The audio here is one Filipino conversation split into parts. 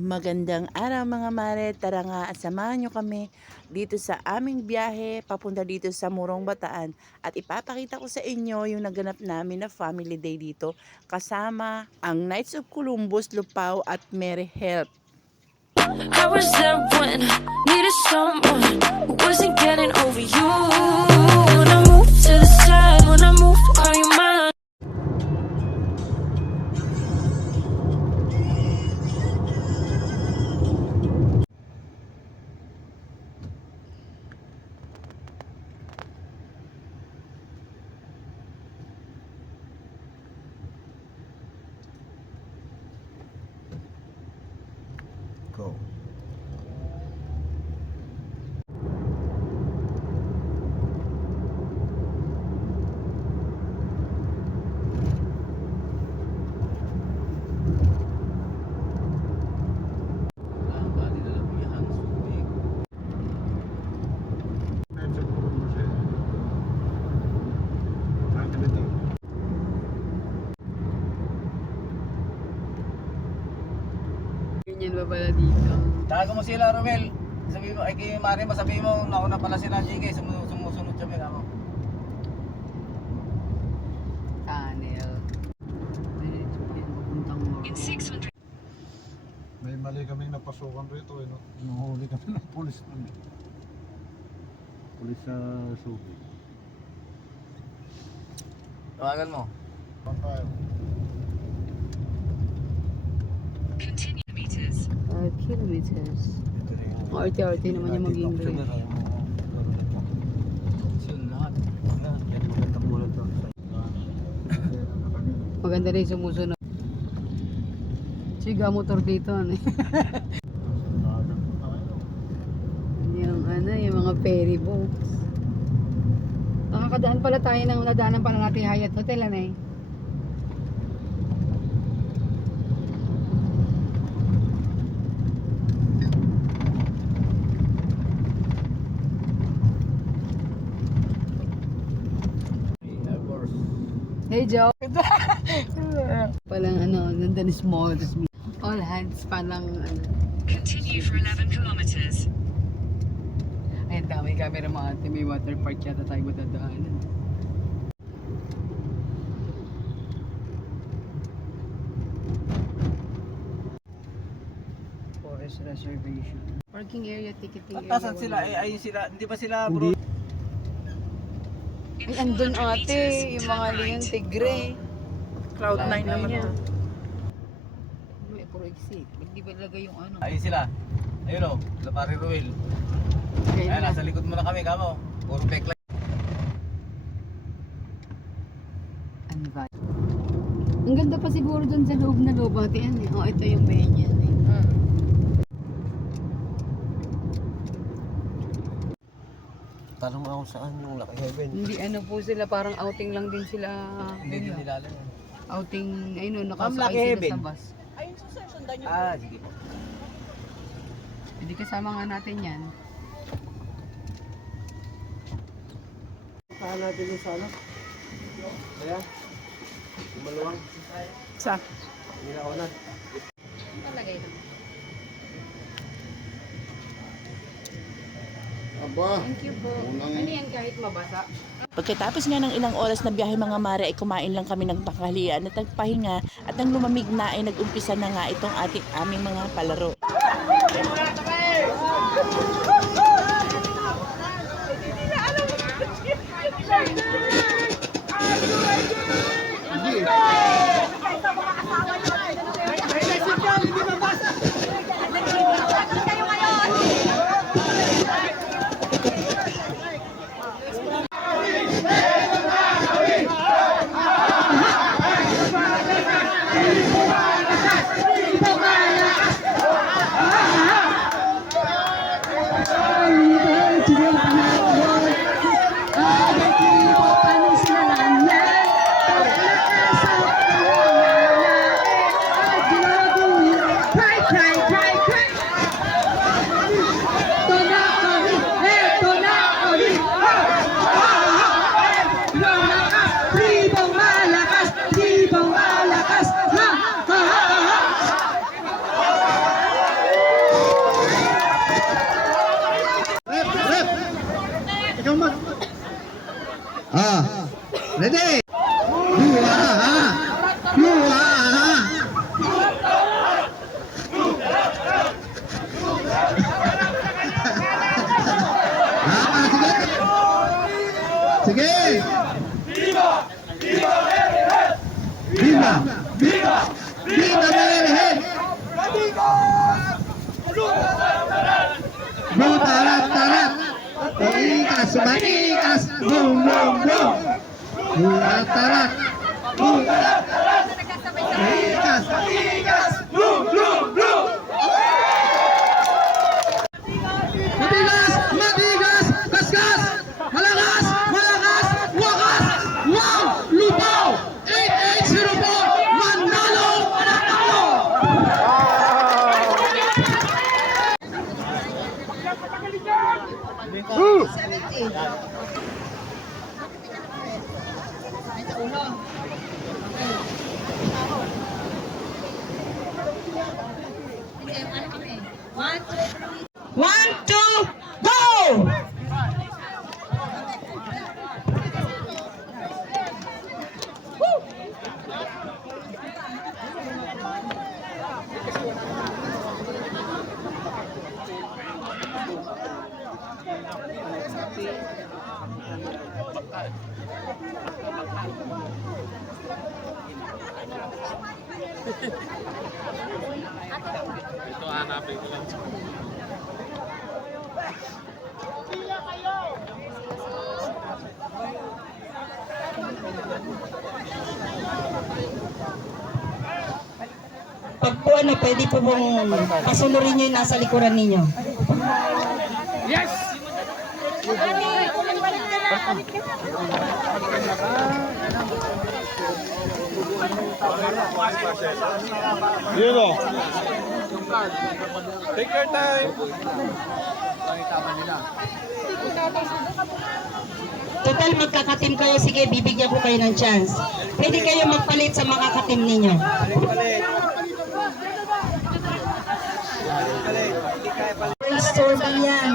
Magandang araw mga mare, tara nga at samahan nyo kami dito sa aming biyahe papunta dito sa Morong Bataan at ipapakita ko sa inyo yung naganap namin na family day dito kasama ang Knights of Columbus, Lupao at Merry Help. I was there when I needed someone who wasn't getting over you. When I moved to the side, when I moved on your mind. Go. Ganyan ba pala dito? Tago mo sila, Romel. Sabi mo, ay kay Mari, masabi mo, nauna pala si Najike, sumusunod siya, men, ako. Tunnel. Diretso yan, papuntang Morong. May mali kaming napasukan rito eh. No? Inuhuli kami ng pulis nun. Pulis sa Subi. Tawagan mo. Pampayo. 5 kilometers. Arte-arte naman yung mag-English. Yun, lahat. Yan, magandang muna to. Maganda rin sumusunod. Siga motor dito. Ano? Yung mga ferry boats. Nakakadaan pala tayo ng nadaanan pala natin Hyatt Hotel, ano eh. Of course. Hey Joe! Palang ano, nandun small, tapos all hands palang ano. Continue for 11 kilometers. Ayun, may camera mga ate, may water park yata tayo matadaanan. Forest reservation. Parking area, ticketing area. Tasan sila? Ay, sila, hindi ba sila, bro? Ay, andun ate, yung mga leon tigre. Cloud9 naman niya. to. May puro exit. Ba't di ba lagay yung ano? Ayun sila. Ayun o, sa pari Ruel. Kaya Ayan, na. nasa likod mo na kami, kamo. Puro pekla. Unvibe. Ang ganda pa siguro dun sa loob na loob ate yan eh. Oh, ito yung bay niya eh. Tanong ako saan yung Lucky Heaven. Hindi ano po sila, parang outing lang din sila. Hindi din nila alam. Outing, ayun o, Ma'am, nakasakay Lucky sila Heaven. sa bus. Ah, sige po. Hindi kasama nga natin yan. Saan natin yung sana? Kaya? Yung maluwang? Sa Hindi na ako na. Palagay lang. Aba! Thank you po. Ano yan kahit mabasa? Pagkatapos nga ng ilang oras na biyahe mga mare ay kumain lang kami ng tanghalian at nagpahinga at nang lumamig na ay nag-umpisa na nga itong aming mga palaro. Tarat, tarat. Ikas, maikas. Boom, boom, boom. Tarat, tarat. Tarat, tarat. Ikas, ikas. Boom, boom, boom. Matigas, matigas. Kaskas. Malakas, malakas. Wakas. Wow! Lupaw! 8804. Manalo! Manalo! One, two, go! Pag po pwede po bang pasunurin nyo yung nasa likuran ninyo. Yun o. Take your time. Total magkakatim kayo, sige bibigyan ko kayo ng chance. Pwede kayo magpalit sa mga katim ninyo. Store lang yan.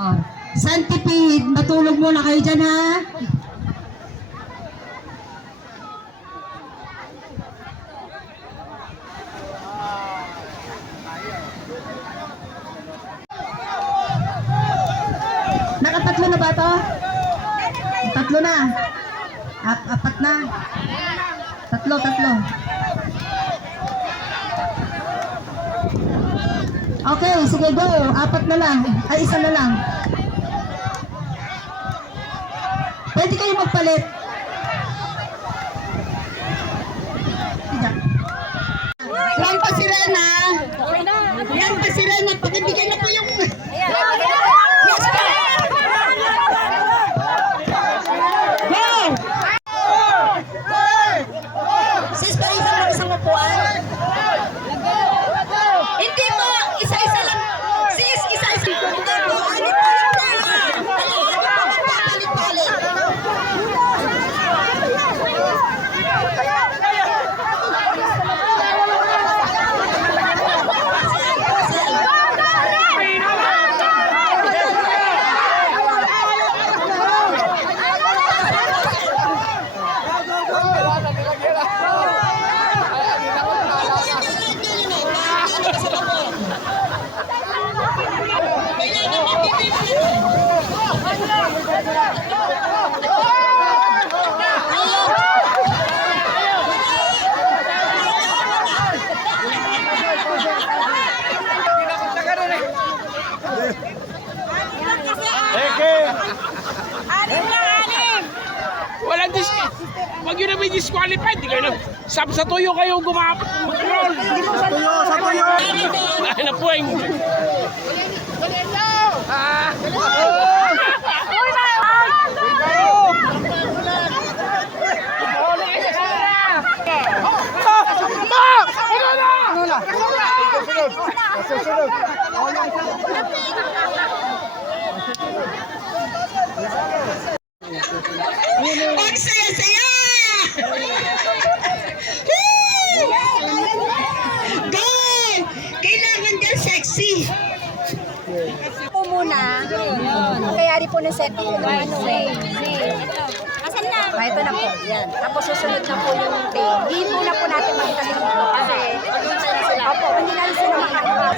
Oh. Santipid, matulog muna kayo dyan ha. Nakatatlo na ba to? Tatlo na. Apat na. Tatlo. Okay, sige go. Apat na lang. Ay, isa na lang. Pwede kayo magpalit. Yan pa si Rena. Yan pa si Rena. Pakibigay na po yung... Yes, go! Sis, pa isang upuan. Hindi mo, isa-isa lang. Sis, isa-isa. Hindi mo, palit-palit. Walang wag yun na may disqualified. Di kayo sa tuyo kayo gumapag-roll. Sa tuyo. Dahil na po yung... Ang saya-saya! Go! Kailangan din sexy. po ng set po ng ano. Asan na? Ito na po. Yan. Tapos susunod na po yung tail. Hindi po na po natin makita dito kasi opo, hindi na sila makita.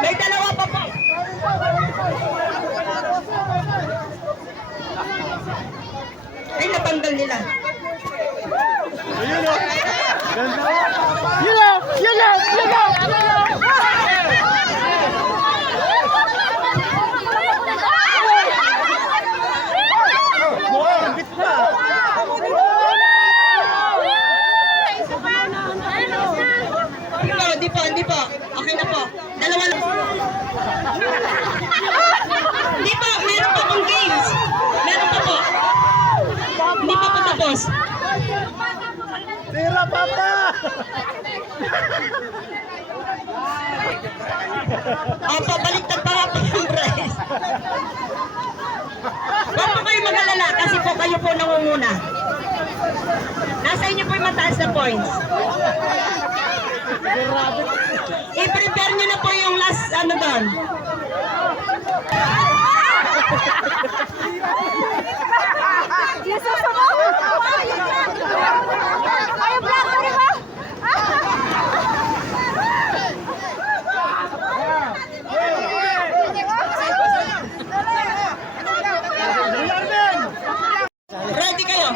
May dalawa pa po. Ay, natanggal nila. Hindi po. Okay na po. Dalawa lang. Hindi po, meron pa pong games. Meron pa po. Hindi pa po tapos. Tira, Papa! Opo, baliktad pa nga po yung prize. Huwag po kayo mag-alala kasi po kayo po nangunguna. Nasa inyo po yung mataas na points. I-prepare nyo na po yung last ano doon. Ready kayo?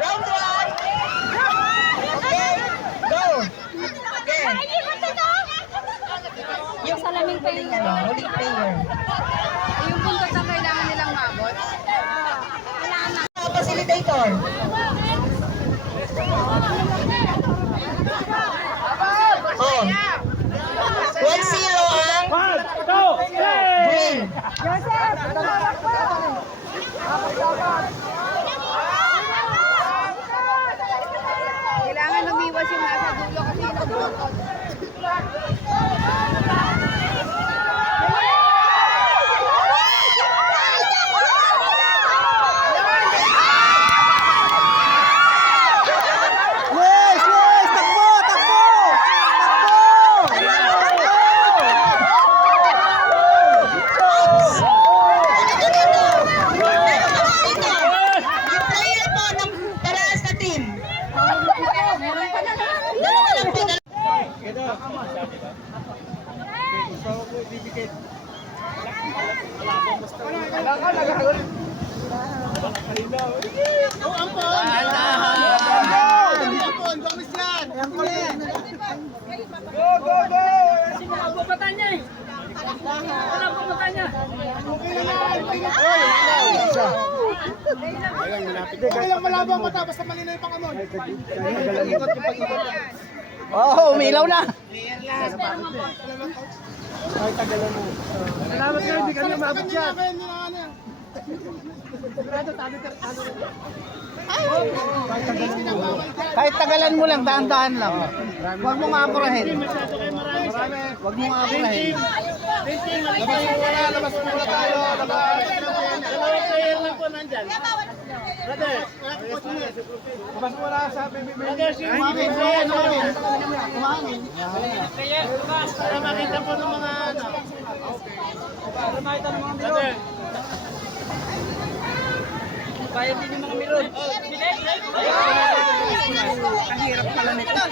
Round one. Okay, go. Okay. Yung salaming pa yung huling player. Yung puntos na kailangan nilang mabot. Facilitator. Oh. 1-0 ang green. Kailangan lumiwas yung nasa dulo kasi yung nagbutot. Yung player po ng paraas na team. Dalawa lang po. Oh, umilaw na. Salamat kayo, hindi kami maabot yan. Kahit tagalan mo lang, dahan-dahan lang. Huwag mo nga apurahin. Huwag mo nga apurahin. Labas mo na tayo. Dalawang player lang po nandyan. Brother, labas mo na sa PBB. Kumangin. Para makita po ng mga ano. Para makita ng mga milon. Kaya din yung mga milon. Kahirap pala nito.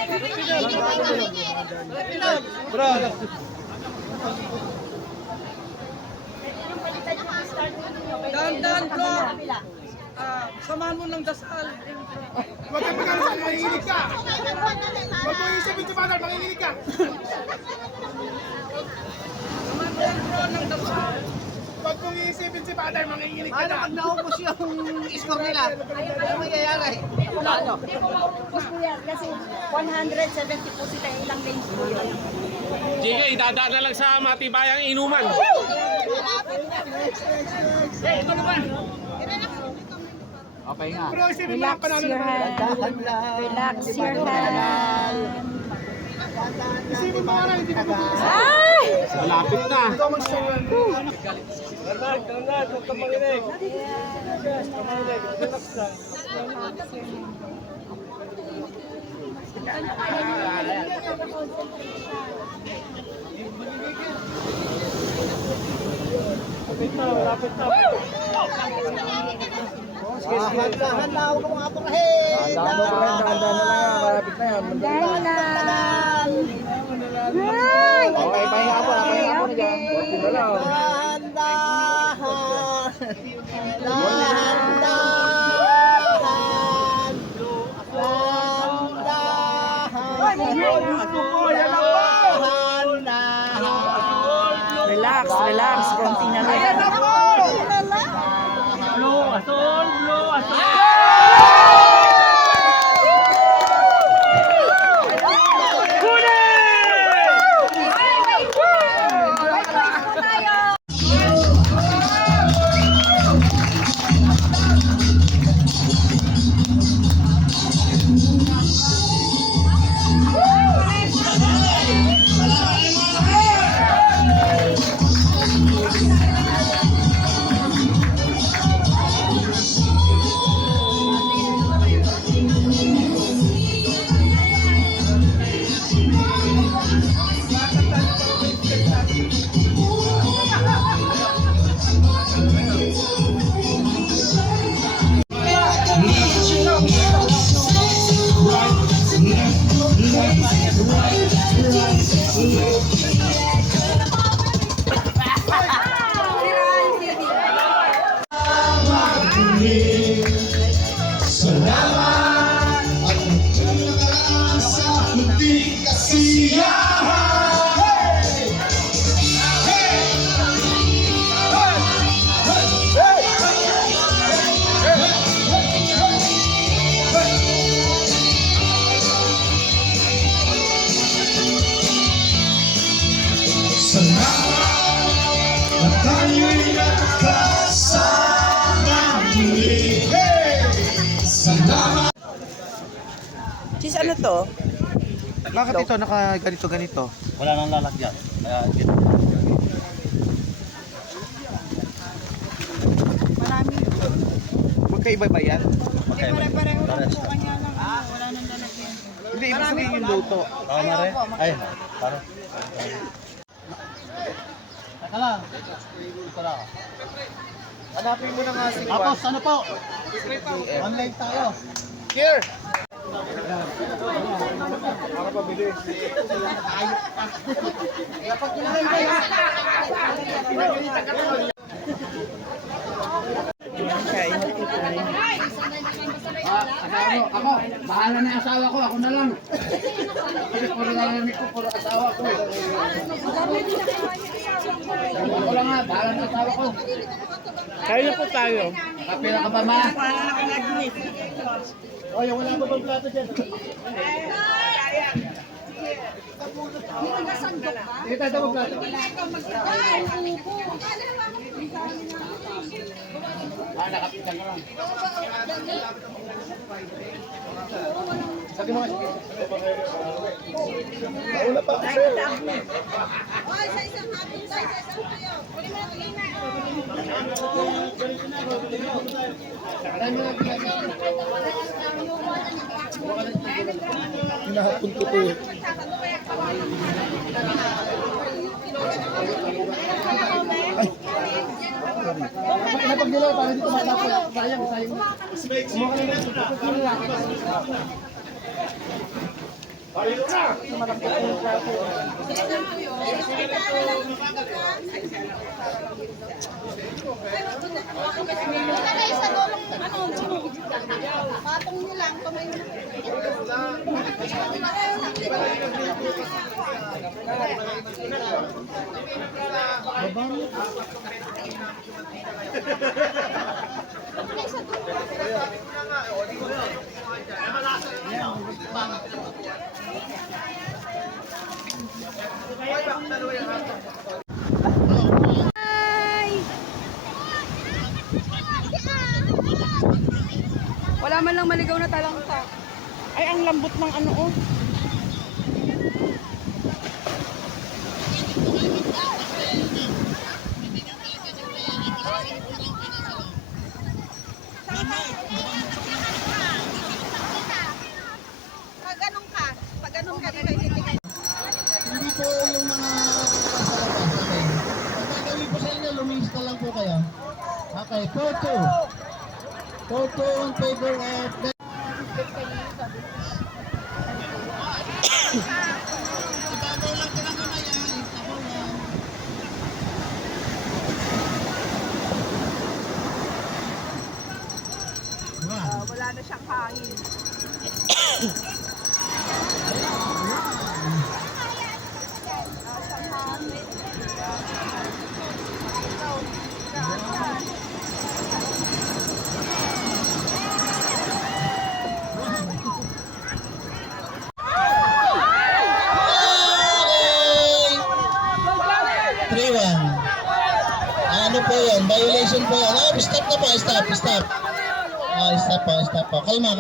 Bro. Samahan mo ng dasal. Huwag kang mag-alas, manginginig ka. Huwag mo isipin si Father, manginginig ka. Huwag mong iisipin si Father, manginginig ka Ano na. pag naubos yung score nila? Ano mangyayari? Mas po yan, kasi 170 po sila yung ilang games po yun. Sige, idadaan na lang sa matibayang inuman. Okay nga. Pero isipin mo lang panalo naman. Relax your hand. Isipin mo nga lang, hindi mo Malapit na. Bernard, huwag kang manginig. Relax lang. Lapit na, lapit na. Dahan na, huwag mong apurahin. Dahilan. Okay, pahinga po. Pahinga po na dyan. Dahan, dahan. Dahan, dahan. Dahan, dahan. Relax, relax. Konti na lang. Sis, ano to? Bakit ito naka-ganito-ganito? Wala nang lalagyan. Kaya Magkaiba ba yan? pare-pareho lang po kanya lang. Wala nang lalagyan. Hindi, ibig sabihin yung luto. Mare? Ay, pare. Teka lang. Ito lang. Hanapin mo na nga si Tapos ano po? Online tayo. Here! Para pabilis. Dapat kinahin kayo. Pinagalitan ka naman. Ako, bahala na yung asawa ko, ako na lang. Kasi puro nalalamig ko, puro asawa ko. Ako lang nga, bahala na asawa ko. Kaya na po tayo. Kapila ka ba, ma? O, yung wala pa bang plato dyan? Dito, ito mo plato. Nakapita ka lang. Sabi mo, Wala pa ako sir. Hinahapon ko po. Napag nila, para dito matapos. Sayang, sayang. Wala man lang maligaw na talangka. Ay, ang lambot ng ano, oh. Hindi po yung mga pasalabas. Okay. Ang gagawin po sa inyo, lumihis na lang po kayo. Okay, 4-2. 4-2 in favor of the... Ibabaw lang po ng kamay, ibabaw lang. Wala na siyang hangin. Ano po yun? Violation po yun. Stop na po, stop. Stop po. Kalma.